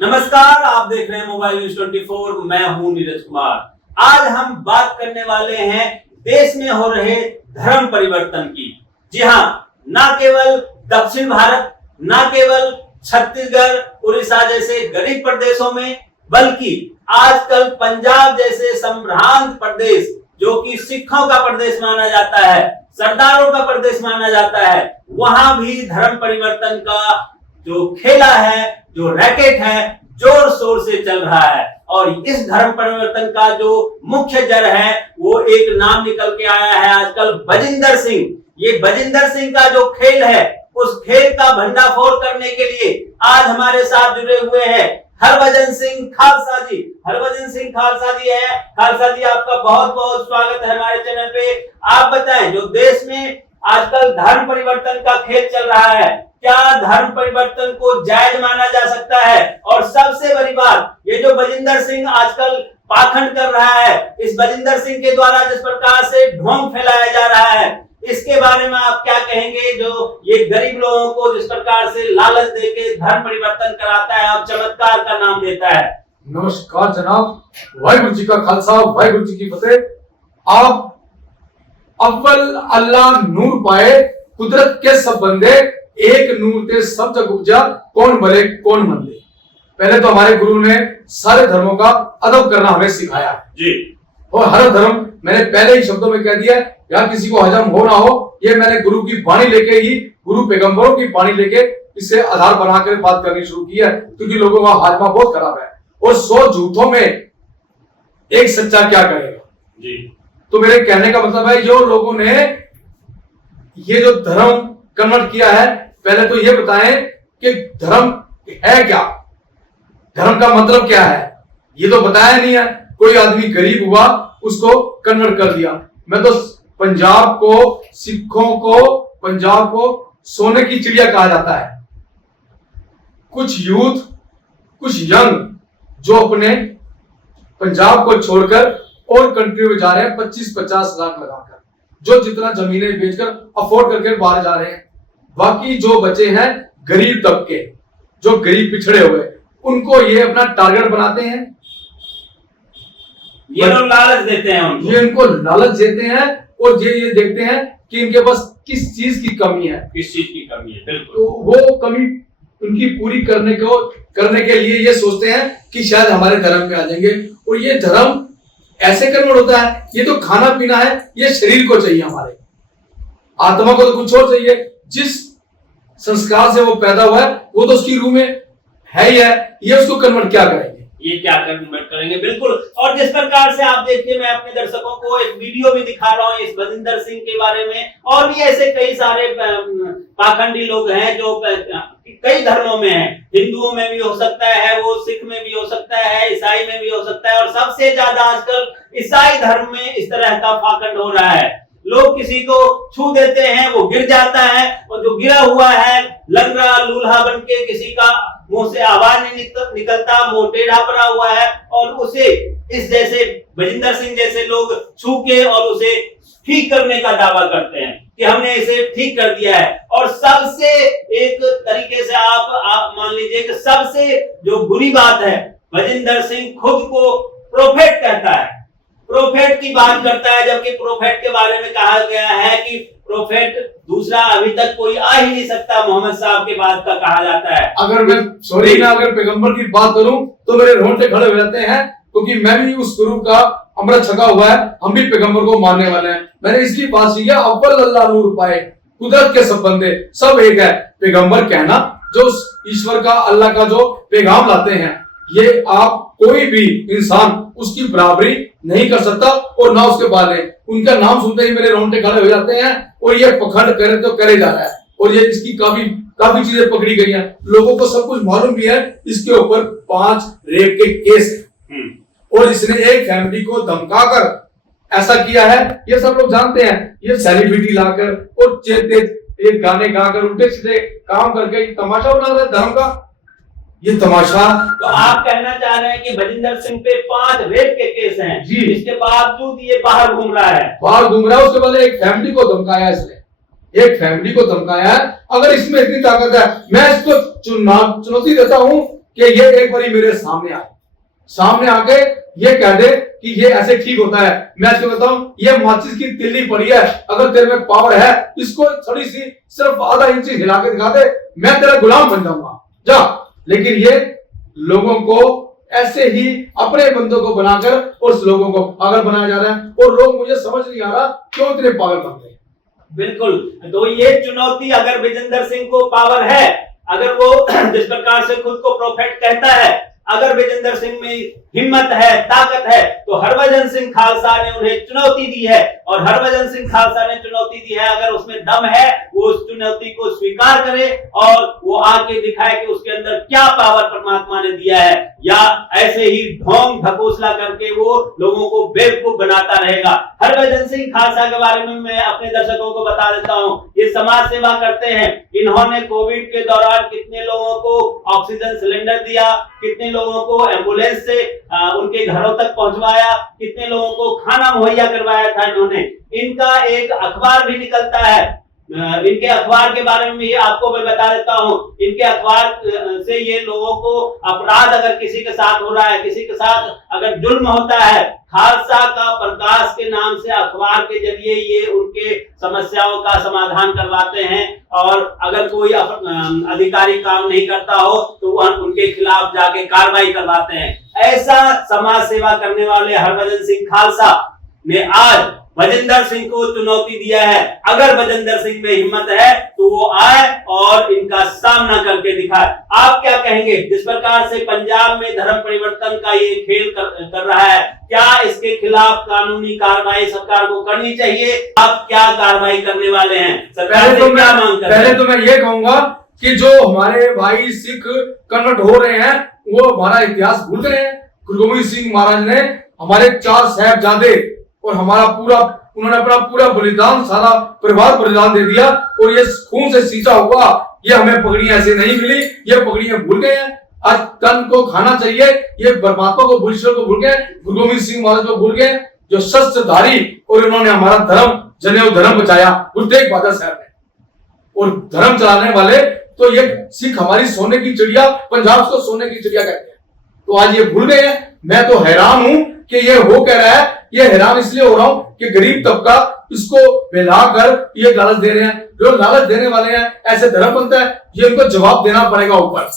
नमस्कार, आप देख रहे हैं मोबाइल न्यूज 24। मैं हूं नीरज कुमार। आज हम बात करने वाले हैं देश में हो रहे धर्म परिवर्तन की। जी हां, न केवल दक्षिण भारत, न केवल छत्तीसगढ़, उड़ीसा जैसे गरीब प्रदेशों में, बल्कि आजकल पंजाब जैसे संभ्रांत प्रदेश, जो कि सिखों का प्रदेश माना जाता है, सरदारों का प्रदेश माना जाता है, वहां भी धर्म परिवर्तन का जो खेला है, जो रैकेट है, जोर शोर से चल रहा है। और इस धर्म परिवर्तन का जो मुख्य जड़ है, वो एक नाम निकल के आया है आजकल, बजिंदर सिंह। ये बजिंदर सिंह का जो खेल है, उस खेल का भंडाफोड़ करने के लिए आज हमारे साथ जुड़े हुए हैं हरभजन सिंह खालसा जी। हरभजन सिंह खालसा जी है। खालसा जी, आपका बहुत बहुत स्वागत है हमारे चैनल पे। आप बताएं, जो देश में आजकल धर्म परिवर्तन का खेल चल रहा है, क्या धर्म परिवर्तन को जायज माना जा सकता है? और सबसे बड़ी बात, ये जो बजिंदर सिंह आजकल पाखंड कर रहा है, इस बजिंदर सिंह के द्वारा जिस प्रकार से ढोंग फैलाया जा रहा है, इसके बारे में आप क्या कहेंगे? जो ये गरीब लोगों को जिस प्रकार से लालच देके धर्म परिवर्तन कराता है और चमत्कार का नाम देता है। नमस्कार जनाब, वाहिगुरु जी का खालसा, वाहिगुरु जी की फतेह। आप अव्वल अल्लाह नूर पाए, कुदरत के सब बंदे, एक नूर ते सब जग उपजा, कौन भले कौन मंदे। पहले तो हमारे गुरु ने सारे धर्मों का अदब करना हमें सिखाया जी। और हर धर्म, मैंने पहले ही शब्दों में कह दिया, यहाँ किसी को हजम हो ना हो, ये मैंने गुरु की वाणी लेके ही, गुरु पैगंबरों की वाणी लेके इसे आधार बनाकर बात करनी शुरू की है, क्योंकि लोगों का हाजमा बहुत खराब है और 100 झूठों में एक सच्चा क्या करेगा जी। तो मेरे कहने का मतलब है, जो लोगों ने ये जो धर्म कन्वर्ट किया है, पहले तो ये बताएं कि धर्म है क्या, धर्म का मतलब क्या है। ये तो बताया नहीं है। कोई आदमी गरीब हुआ, उसको कन्वर्ट कर दिया। मैं तो पंजाब को, सिखों को, पंजाब को सोने की चिड़िया कहा जाता है। कुछ यूथ, कुछ यंग जो अपने पंजाब को छोड़कर और कंट्री में जा रहे हैं 25-50 लाख लगाकर, जो जितना जमीनें बेचकर अफोर्ड करके बाहर जा रहे हैं। बाकी जो बचे हैं गरीब तबके, जो गरीब पिछड़े हुए, उनको ये अपना टारगेट बनाते हैं। ये लोग लालच देते हैं उनको। ये इनको लालच देते हैं और ये देखते हैं कि इनके पास किस चीज की कमी है, किस चीज की कमी है। बिल्कुल। तो वो कमी उनकी पूरी करने के लिए ये सोचते हैं कि शायद हमारे धर्म में आ जाएंगे। और ये धर्म ऐसे कन्वर्ट होता है, ये तो खाना पीना है, ये शरीर को चाहिए, हमारे आत्मा को तो कुछ और चाहिए। जिस संस्कार से वो पैदा हुआ है, वो तो उसकी रूह में है ही है, ये उसको कन्वर्ट क्या करेंगे, ये क्या कन्वर्ट करेंगे। बिल्कुल। और जिस प्रकार से आप देखिए, मैं अपने दर्शकों को एक वीडियो भी दिखा रहा हूँ इस बजिंदर सिंह के बारे में, और भी ऐसे कई सारे पाखंडी लोग हैं जो कई धर्मों में हैं। हिंदुओं में भी हो सकता है, वो सिख में भी हो सकता है, ईसाई में भी हो सकता है, और सबसे ज्यादा आजकल ईसाई धर्म में इस तरह का पाखंड हो रहा है। लोग किसी को छू देते हैं, वो गिर जाता है, और जो गिरा हुआ है लंगड़ा लूल्हा बन के, किसी का मुंह से आवाज नहीं निकलता, मुंह टेढ़ा पड़ा हुआ है, और उसे इस जैसे बजिंदर सिंह जैसे लोग छू के और उसे ठीक करने का दावा करते हैं कि हमने इसे ठीक कर दिया है। और सबसे एक तरीके से आप मान लीजिए कि सबसे जो बुरी बात है, बजिंदर सिंह खुद को प्रोफेट कहता है, प्रोफेट की बात करता है, जबकि प्रोफेट के बारे में कहा गया है कि प्रोफेट दूसरा अभी तक कोई आ ही नहीं सकता, मोहम्मद साहब के बाद का कहा जाता है। अगर मैं अगर पैगंबर की बात करूं तो मेरे रोंगटे खड़े हो जाते हैं, क्योंकि मैं भी उस गुरु का अमृत छका हुआ है। हम भी पैगंबर को मानने वाले हैं। मैंने इसलिए बात सीखी, अव्वल अल्लाह नूर पाए, कुदरत के सब बंदे, सब एक है। पैगंबर कहना जो ईश्वर का, अल्लाह का जो पैगाम लाते हैं, ये आप कोई भी इंसान उसकी बराबरी नहीं कर सकता और ना उसके बाले। उनका नाम सुनते ही मेरे रोंगटे खड़े हो जाते हैं। और ये पखंड करे तो करे जा रहा है, और ये इसकी काफी चीजें पकड़ी गई हैं। लोगों को सब कुछ मालूम भी है। इसके ऊपर 5 रेप के केस है और इसने एक फैमिली को धमकाकर ऐसा किया है, ये सब लोग जानते हैं। ये सेलिब्रिटी लाकर और ये गाने गाकर उल्टे सीधे काम करके तमाशा बना रहे धर्म का। ये तमाशा। तो आप कहना चाह रहे हैं कि बजिंदर सिंह पे 5 रेप के केस हैं जी, इसके बावजूद ये बाहर घूम रहा है। उसके बाद एक फैमिली को धमकाया, इसने एक फैमिली को धमकाया है। अगर इसमें इतनी ताकत है, मैं इसको चुनौती देता हूं कि ये एक बारी मेरे सामने आके ये कह दे कि ये ऐसे ठीक होता है। मैं इसको बताऊं, ये माचिस की तिल्ली पड़ी है, अगर तेरे में पावर है इसको थोड़ी सी सिर्फ आधा इंच हिला के दिखा दे, मैं तेरा गुलाम बन जाऊंगा, जा। लेकिन ये लोगों को ऐसे ही अपने बंदों को बनाकर और उस लोगों को पागल बनाया जा रहा है, और लोग, मुझे समझ नहीं आ रहा क्यों इतने पागल बन रहे हैं। बिल्कुल, तो ये चुनौती, अगर विजेंद्र सिंह को पावर है, अगर वो जिस प्रकार से खुद को प्रोफेट कहता है, अगर विजेंद्र सिंह में हिम्मत है, ताकत है, तो हरभजन सिंह खालसा ने उन्हें चुनौती दी है, और हरभजन सिंह खालसा ने चुनौती दी है, अगर उसमें दम है वो उस चुनौती को स्वीकार करे और वो आके दिखाए कि उसके अंदर क्या पावर परमात्मा ने दिया है, या ऐसे ही ढोंग ढकोसला करके वो लोगों को बेवकूफ बनाता रहेगा। हरभजन सिंह खालसा के बारे में मैं अपने दर्शकों को बता देता हूं, ये समाज सेवा करते हैं। इन्होंने कोविड के दौरान कितने लोगों को ऑक्सीजन सिलेंडर दिया, कितने लोगों को एम्बुलेंस से उनके घरों तक पहुंचवाया, कितने लोगों को खाना मुहैया करवाया था इन्होंने। इनका एक अखबार भी निकलता है, इनके अखबार के बारे में ये आपको मैं बता देता हूं। इनके अखबार से ये लोगों को अपराध अगर किसी के साथ हो रहा है, किसी के साथ अगर जुल्म होता है, खालसा का प्रकाश के नाम से अखबार के जरिए ये उनके समस्याओं का समाधान करवाते हैं, और अगर कोई अधिकारी काम नहीं करता हो तो वह उनके खिलाफ जाके कार्रवाई करवाते हैं। ऐसा समाज सेवा करने वाले हरभजन सिंह खालसा ने आज विजेंद्र सिंह को चुनौती दिया है। अगर विजेंद्र सिंह में हिम्मत है तो वो आए और इनका सामना करके दिखाए। आप क्या कहेंगे, जिस प्रकार से पंजाब में धर्म परिवर्तन का ये खेल कर रहा है, क्या इसके खिलाफ कानूनी कार्रवाई सरकार को करनी चाहिए? आप क्या कार्रवाई करने वाले हैं? सरकार से क्या मांग कर रहे हैं? पहले तो मैं ये कहूंगा कि जो हमारे भाई सिख कन्वर्ट हो रहे हैं वो हमारा इतिहास भूल गए हैं। गुरु गोविंद सिंह महाराज ने हमारे 4 साहिबजादे और हमारा पूरा, उन्होंने अपना पूरा बलिदान, सारा परिवार बलिदान दे दिया, और ये खून से सींचा हुआ ये हमें पगड़ियां ऐसे नहीं मिली, ये पगड़ियां भूल गए हैं। आज तन को खाना चाहिए, ये परमात्मा को भूल, ईश्वर को भूल गए, गुरु गोविंद सिंह महाराज को भूल गए, जो शस्त्रधारी, और इन्होंने हमारा धर्म, जनेऊ धर्म बचाया गुरु तेग बहादुर साहब ने। और धर्म चलाने वाले तो ये सिख हमारी सोने की चिड़िया, पंजाब को सोने की चिड़िया कहते हैं, तो आज ये भूल गए हैं। मैं तो हैरान हूं कि ये हो कह रहा है। ये हैरान इसलिए हो रहा हूं कि गरीब तबका इसको मिलाकर ये लालच दे रहे हैं। जो लालच देने वाले हैं, ऐसे धर्म बनता है, ये उनको जवाब देना पड़ेगा ऊपर,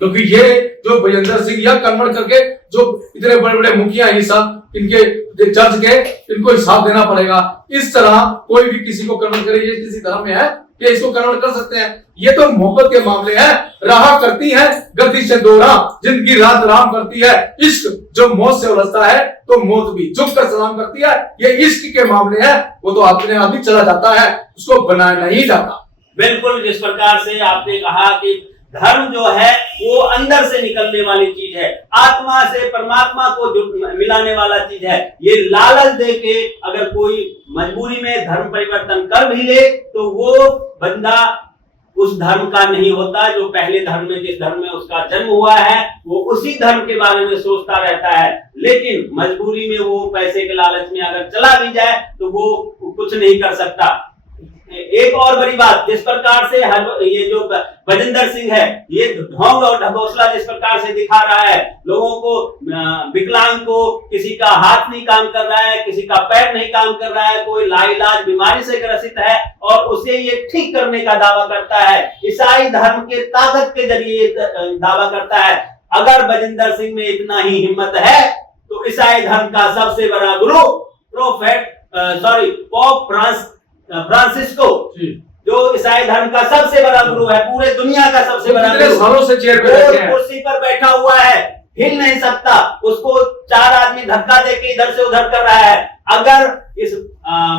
क्योंकि ये जो विजेंद्र सिंह या कन्वर्ट करके जो इतने बड़े बड़े मुखिया ये सब इनके चर्च के, इनको हिसाब देना पड़ेगा। इस तरह कोई भी किसी को कन्वर्ट करे, ये किसी धर्म में है कि इसको कन्वर्ट कर सकते हैं? ये तो मोहब्बत के मामले हैं। राह करती है गति से दोरा, जिंदगी रात राम करती है। इश्क जो मौत से उलझता है तो मौत भी झुक कर सलाम करती है। ये इश्क के मामले हैं, वो तो अपने आप ही चला जाता है, उसको बनाया नहीं जाता। बिल्कुल, जिस प्रकार से आपने कहा कि धर्म जो है वो अंदर से निकलने वाली चीज है, आत्मा से परमात्मा को मिलाने वाला चीज है। ये लालच दे के अगर कोई मजबूरी में धर्म परिवर्तन कर भी ले तो वो बंदा उस धर्म का नहीं होता। जो पहले धर्म में, जिस धर्म में उसका जन्म हुआ है, वो उसी धर्म के बारे में सोचता रहता है। लेकिन मजबूरी में वो पैसे के लालच में अगर चला भी जाए तो वो कुछ नहीं कर सकता। एक और बड़ी बात, जिस प्रकार से ये जो विजेंद्र सिंह है, ये ढोंग और ढकोसला जिस प्रकार से दिखा रहा है, लोगों को, विकलांग को, किसी का हाथ नहीं काम कर रहा है, किसी का पैर नहीं काम कर रहा है, कोई लाइलाज बीमारी से ग्रसित है और उसे ये ठीक करने का दावा करता है। ईसाई धर्म के ताकत के जरिए दावा करता है। अगर विजेंद्र सिंह में इतना ही हिम्मत है तो ईसाई धर्म का सबसे बड़ा गुरु पोप फ्रांसिस्को, जो ईसाई धर्म का सबसे बड़ा गुरु है, पूरे दुनिया का सबसे बड़ा गुरु, सालों से चेयर पे बैठे हैं, कुर्सी पर बैठा हुआ है, हिल नहीं सकता, उसको 4 आदमी धक्का देके इधर से उधर कर रहा है। अगर इस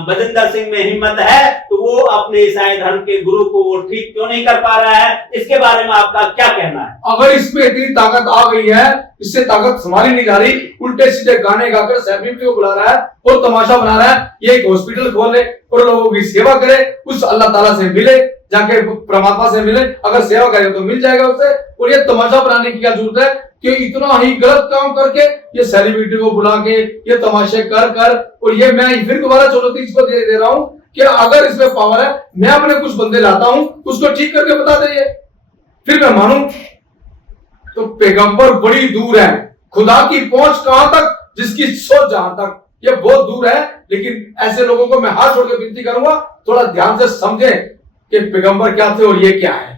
विजेंद्र सिंह में हिम्मत है तो वो अपने ईसाई धर्म के गुरु को वो ठीक क्यों नहीं कर पा रहा है? इसके बारे में आपका क्या कहना है? अगर इसमें इतनी ताकत आ गई है, इससे ताकत संभाली नहीं जा रही, उल्टे सीधे गाने गाकर सेलिब्रिटी को बुला रहा है और तमाशा बना रहा है। ये एक हॉस्पिटल खोले और लोगों की सेवा करे, उस अल्लाह ताला से मिले, जाके परमात्मा से मिले। अगर सेवा करे तो मिल जाएगा उससे। और ये तमाशा बनाने की क्या जरूरत है कि इतना ही गलत काम करके ये सेलिब्रिटी को बुला के ये तमाशे कर कर, और ये मैं फिर दोबारा चुनौती इसको दे रहा हूं कि अगर इसमें पावर है, मैं अपने कुछ बंदे लाता हूं, उसको ठीक करके बता दे, फिर मैं मानूं। तो पैगंबर बड़ी दूर है, खुदा की पहुंच कहां तक, जिसकी सोच जहां तक, ये बहुत दूर है। लेकिन ऐसे लोगों को मैं हाथ जोड़ के विनती करूंगा, थोड़ा ध्यान से समझें कि पैगंबर क्या थे और ये क्या है।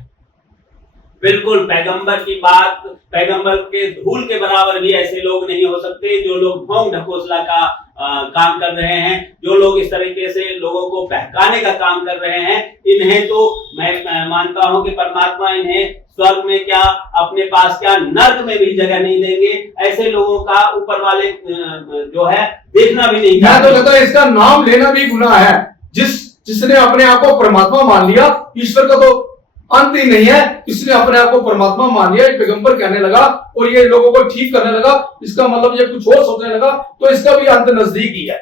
बिल्कुल, पैगंबर की बात, पैगंबर के धूल के बराबर भी ऐसे लोग नहीं हो सकते जो लोग ढोंग ढकोसला का काम कर रहे हैं, जो लोग इस तरीके से लोगों को बहकाने का काम कर रहे हैं। इन्हें तो मैं मानता हूं कि परमात्मा इन्हें स्वर्ग में क्या, अपने पास क्या, नर्क में भी जगह नहीं देंगे। ऐसे लोगों का ऊपर वाले जो है देखना भी नहीं मैं तो चाहते। कहता हूं इसका नाम लेना भी गुनाह है। जिसने अपने आप को परमात्मा मान लिया, ईश्वर का तो अंत ही नहीं है, इसने अपने आप को परमात्मा मान लिया, पैगंबर कहने लगा और ये लोगों को ठीक करने लगा, इसका मतलब ये कुछ और सोचने लगा, तो इसका भी अंत नजदीक ही है।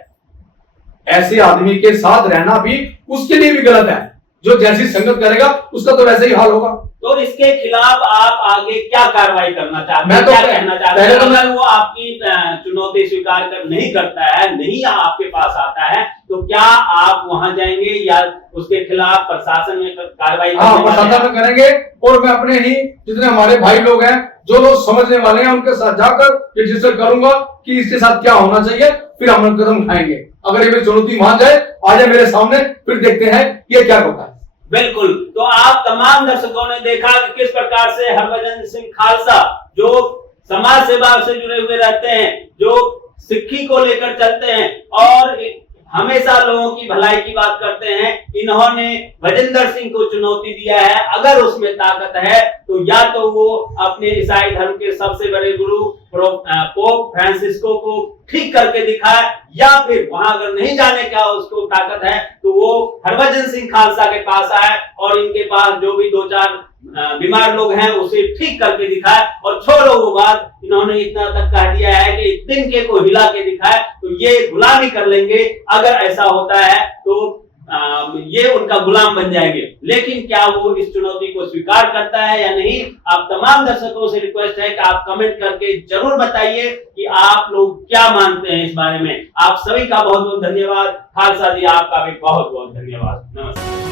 ऐसे आदमी के साथ रहना भी उसके लिए भी गलत है। जो जैसी संगत करेगा उसका तो वैसे ही हाल होगा। तो इसके खिलाफ आप आगे क्या कार्रवाई करना चाहते हैं, मैं तो क्या कहना चाहते हैं? पहले तो अगर वो आपकी चुनौती स्वीकार कर नहीं करता है, नहीं आपके पास आता है, तो क्या आप वहां जाएंगे या उसके खिलाफ प्रशासन में कार्रवाई हाँ, प्रशासन में करेंगे। और मैं अपने ही जितने हमारे भाई लोग हैं, जो लोग समझने वाले हैं, उनके साथ जाकर ये डिस्कस करूंगा कि इसके साथ क्या होना चाहिए, फिर हम कदम उठाएंगे। अगर ये मेरी चुनौती मान जाए, आ जाए मेरे सामने, फिर देखते हैं ये क्या होता है। बिल्कुल। तो आप तमाम दर्शकों ने देखा कि किस प्रकार से हरभजन सिंह खालसा, जो समाज सेवा से जुड़े हुए रहते हैं, जो सिक्खी को लेकर चलते हैं और हमेशा लोगों की भलाई की बात करते हैं, इन्होंने भजेंद्र सिंह को चुनौती दिया है। अगर उसमें ताकत है तो या तो वो अपने ईसाई धर्म के सबसे बड़े गुरु पोप फ्रांसिस्को को ठीक करके दिखाए, या फिर वहां अगर नहीं जाने का उसको ताकत है तो वो हरभजन सिंह खालसा के पास आए और इनके पास जो भी 2-4 बीमार लोग हैं उसे ठीक करके दिखाए। और 6 लोगों बाद इन्होंने इतना तक कह दिया है कि तिनके को हिला के दिखाए तो ये गुलामी कर लेंगे। अगर ऐसा होता है तो ये उनका गुलाम बन जाएंगे। लेकिन क्या वो इस चुनौती को स्वीकार करता है या नहीं? आप तमाम दर्शकों से रिक्वेस्ट है कि आप कमेंट करके जरूर बताइए कि आप लोग क्या मानते हैं इस बारे में। आप सभी का बहुत बहुत धन्यवाद। खालसा जी, आपका भी बहुत बहुत धन्यवाद। नमस्कार।